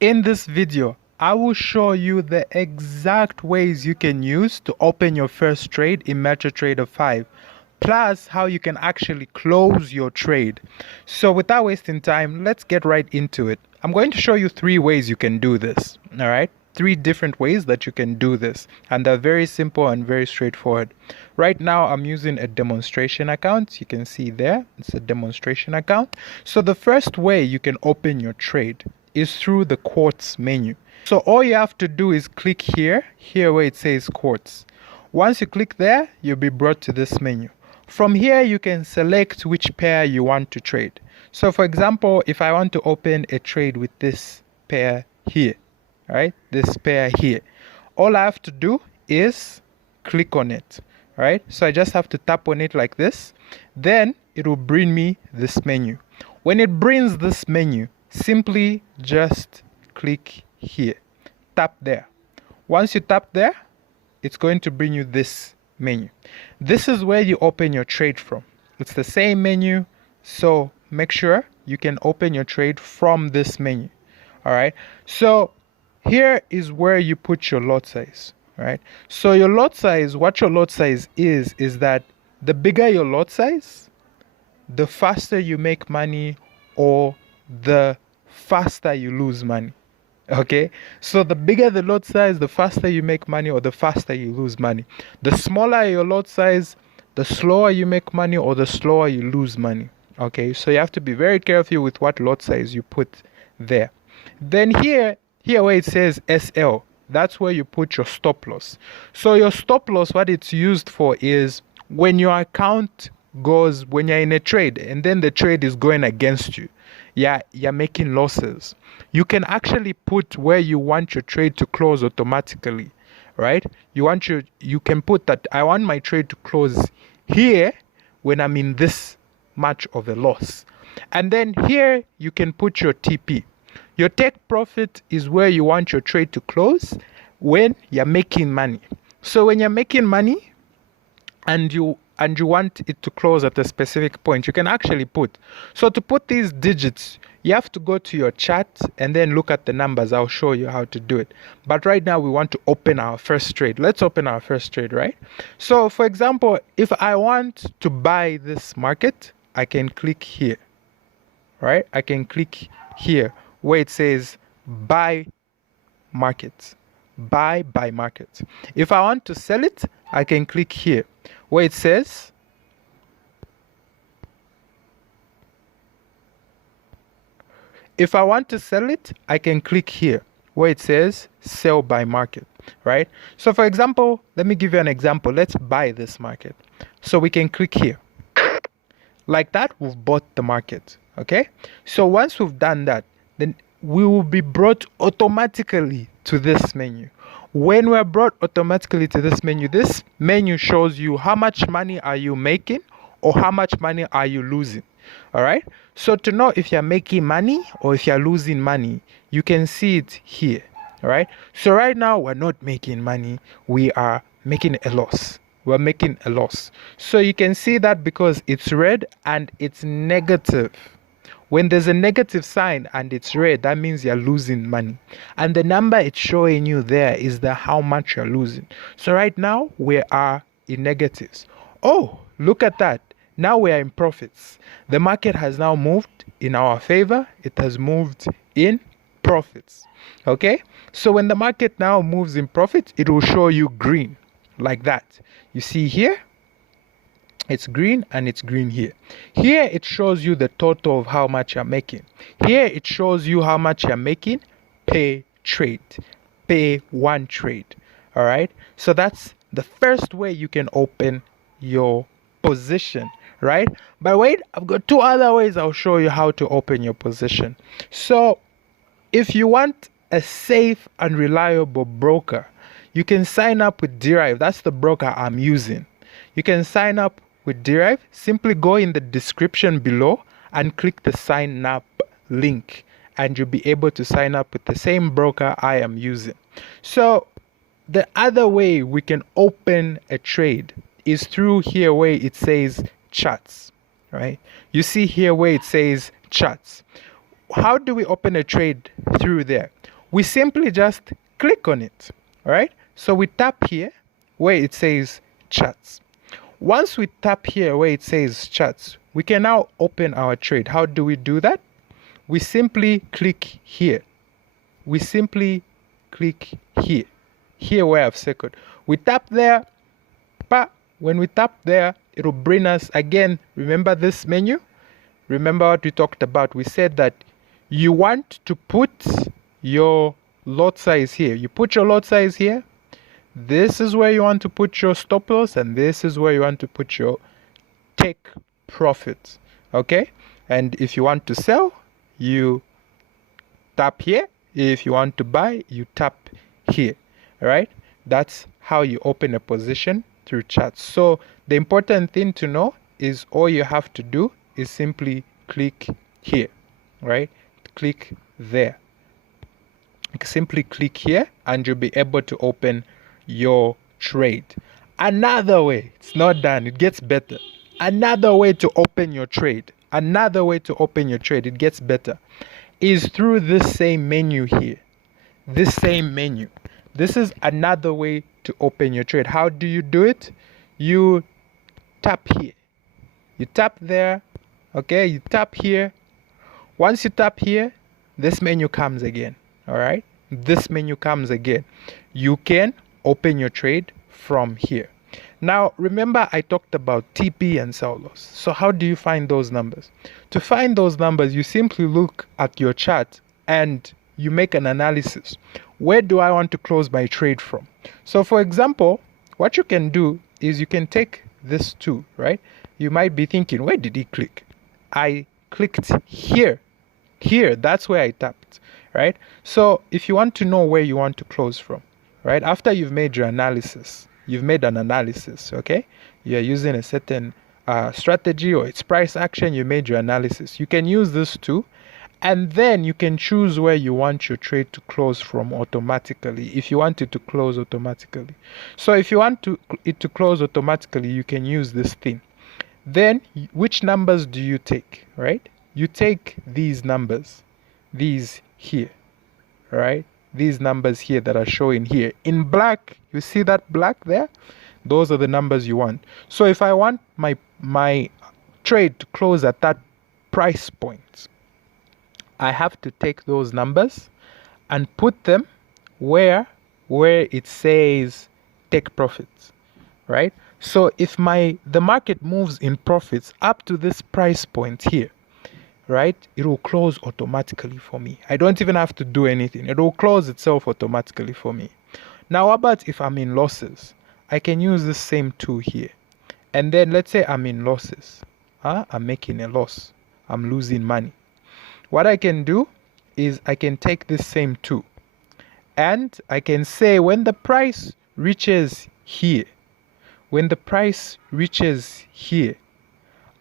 In this video, I will show you the exact ways you can use to open your first trade in MetaTrader 5, plus how you can actually close your trade. So without wasting time, let's get right into it. I'm going to show you 3 ways you can do this, all right? 3 different ways that you can do this, and they're very simple and very straightforward. Right now, I'm using a demonstration account. You can see there, it's a demonstration account. So the first way you can open your trade is through the quartz menu. So all you have to do is click here where it says quartz. Once you click there, you'll be brought to this menu. From here, you can select which pair you want to trade. So for example, if I want to open a trade with this pair here, right, this pair here, all I have to do is click on it, right? So I just have to tap on it like this, then it will bring me this menu. When it brings this menu, simply just click here, tap there. Once you tap there, it's going to bring you this menu. This is where you open your trade from. It's the same menu, so make sure you can open your trade from this menu. All right, so here is where you put your lot size. Right, so your lot size, what your lot size is that the bigger your lot size, the faster you make money, or the faster you lose money. Okay, so the bigger the lot size, the faster you make money, or the faster you lose money. The smaller your lot size, the slower you make money, or the slower you lose money. Okay, so you have to be very careful with what lot size you put there. Then here where it says SL, that's where you put your stop loss. So your stop loss, what it's used for is when your account goes, when you're in a trade and then the trade is going against you, you're making losses, you can actually put where you want your trade to close automatically, right? You can put that I want my trade to close here when I'm in this much of a loss. And then here you can put your TP. Your take profit is where you want your trade to close when you're making money. So when you're making money and you want it to close at a specific point, you can actually put. So to put these digits, you have to go to your chart and then look at the numbers. I'll show you how to do it. But right now we want to open our first trade. Let's open our first trade, right? So for example, if I want to buy this market, I can click here, right? I can click here where it says buy market. Buy market. If I want to sell it, I can click here where it says if I want to sell it, I can click here where it says sell by market, right? So for example, let me give you an example. Let's buy this market. So we can click here. Like that, we've bought the market, okay? So once we've done that, then we will be brought automatically to this menu. When we're brought automatically to this menu shows you how much money are you making or how much money are you losing. All right, so to know if you're making money or if you're losing money, you can see it here. All right, so right now we're not making money, we are making a loss. We're making a loss. So you can see that because it's red and it's negative. When there's a negative sign and it's red, that means you're losing money. And the number it's showing you there is how much you're losing. So right now, we are in negatives. Oh, look at that. Now we are in profits. The market has now moved in our favor. It has moved in profits. Okay? So when the market now moves in profits, it will show you green like that. You see here? It's green and it's green here. Here it shows you the total of how much you're making. Here it shows you how much you're making per trade, per one trade. All right. So that's the first way you can open your position, right? But wait, I've got 2 other ways I'll show you how to open your position. So if you want a safe and reliable broker, you can sign up with Deriv. That's the broker I'm using. You can sign up with Deriv. Simply go in the description below and click the sign up link and you'll be able to sign up with the same broker I am using. So the other way we can open a trade is through here where it says charts, right? You see here where it says charts. How do we open a trade through there? we simply just click on it. All right, so we tap here where it says charts. Once we tap here where it says charts, we can now open our trade. How do we do that? We simply click here. We simply click here. Here where I've circled. We tap there, but when we tap there, it will bring us again. Remember this menu? Remember what we talked about? We said that you want to put your lot size here. You put your lot size here. This is where you want to put your stop loss, and this is where you want to put your take profits. Okay? And if you want to sell, you tap here. If you want to buy, you tap here. All right? That's how you open a position through charts. So the important thing to know is all you have to do is simply click here, right? Click there. Simply click here and you'll be able to open your trade. Another way, it's not done, it gets better. Another way to open your trade, it gets better, is through this same menu here. This same menu. This is another way to open your trade. How do you do it? You tap here. You tap there. Okay, you tap here. Once you tap here, this menu comes again. All right, this menu comes again. You can open your trade from here. Now, remember I talked about TP and sell loss. So how do you find those numbers? To find those numbers, you simply look at your chart and you make an analysis. Where do I want to close my trade from? So for example, what you can do is you can take this too, right? You might be thinking, where did he click? I clicked here. Here, that's where I tapped, right? So if you want to know where you want to close from, right? After you've made your analysis, you've made an analysis, okay? You're using a certain strategy or it's price action, you made your analysis. You can use this too, and then you can choose where you want your trade to close from automatically, if you want it to close automatically. So if you want it to close automatically, you can use this thing. Then which numbers do you take, right? You take these numbers, these here, right? These numbers here that are showing here in black. You see that black there? Those are the numbers you want. So if I want my trade to close at that price point, I have to take those numbers and put them where it says take profits, right? So if the market moves in profits up to this price point here, right, it will close automatically for me. I don't even have to do anything. It will close itself automatically for me. Now, how about if I'm in losses? I can use the same tool here. And then let's say I'm in losses. I'm making a loss. I'm losing money. What I can do is I can take this same tool and I can say when the price reaches here,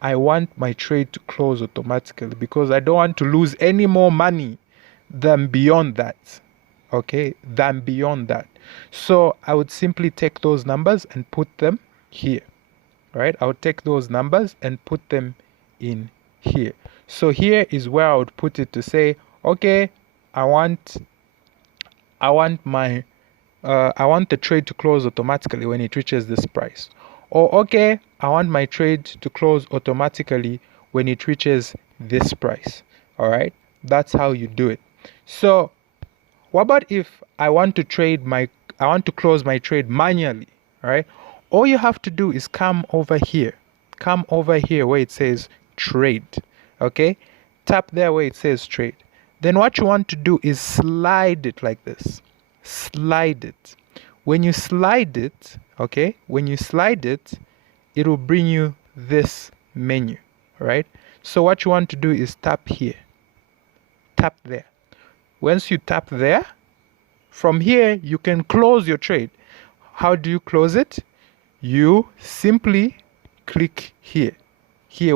I want my trade to close automatically because I don't want to lose any more money than beyond that. Okay, than beyond that. So I would simply take those numbers and put them here. Right? I would take those numbers and put them in here. So here is where I would put it to say, okay, I want the trade to close automatically when it reaches this price. Or okay, I want my trade to close automatically when it reaches this price. All right, that's how you do it. So what about if I want to close my trade manually? All right, all you have to do is come over here where it says trade. Okay, tap there where it says trade. Then what you want to do is slide it like this. Slide it. When you slide it, okay, it will bring you this menu, right? So what you want to do is tap here. Tap there. Once you tap there, from here you can close your trade. How do you close it? You simply click here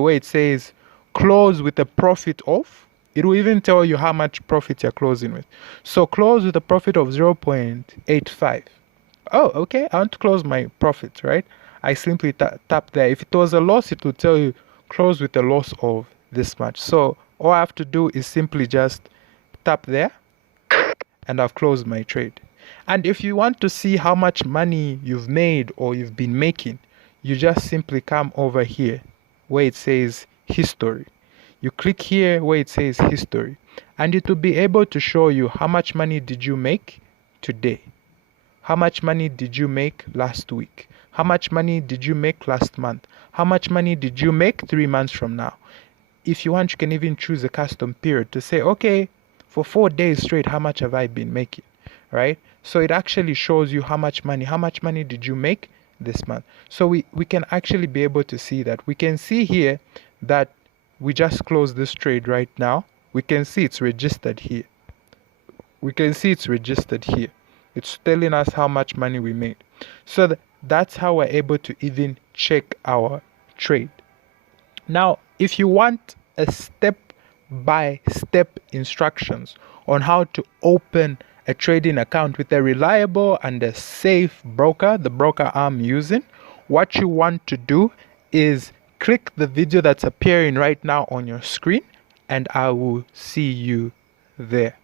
where it says close with a profit of. It will even tell you how much profit you're closing with. So close with a profit of 0.85. Oh, okay, I want to close my profit, right? I simply tap there. If it was a loss, it will tell you close with a loss of this much. So all I have to do is simply just tap there and I've closed my trade. And if you want to see how much money you've made or you've been making, you just simply come over here where it says history. You click here where it says history, and it will be able to show you how much money did you make today. How much money did you make last week? How much money did you make last month? How much money did you make 3 months from now? If you want, you can even choose a custom period to say, okay, for 4 days straight, how much have I been making, right? So it actually shows you how much money did you make this month. So we can actually be able to see that. We can see here that we just closed this trade right now. We can see it's registered here. It's telling us how much money we made. So that's how we're able to even check our trade. Now, if you want a step-by-step instructions on how to open a trading account with a reliable and a safe broker, the broker I'm using, what you want to do is click the video that's appearing right now on your screen, and I will see you there.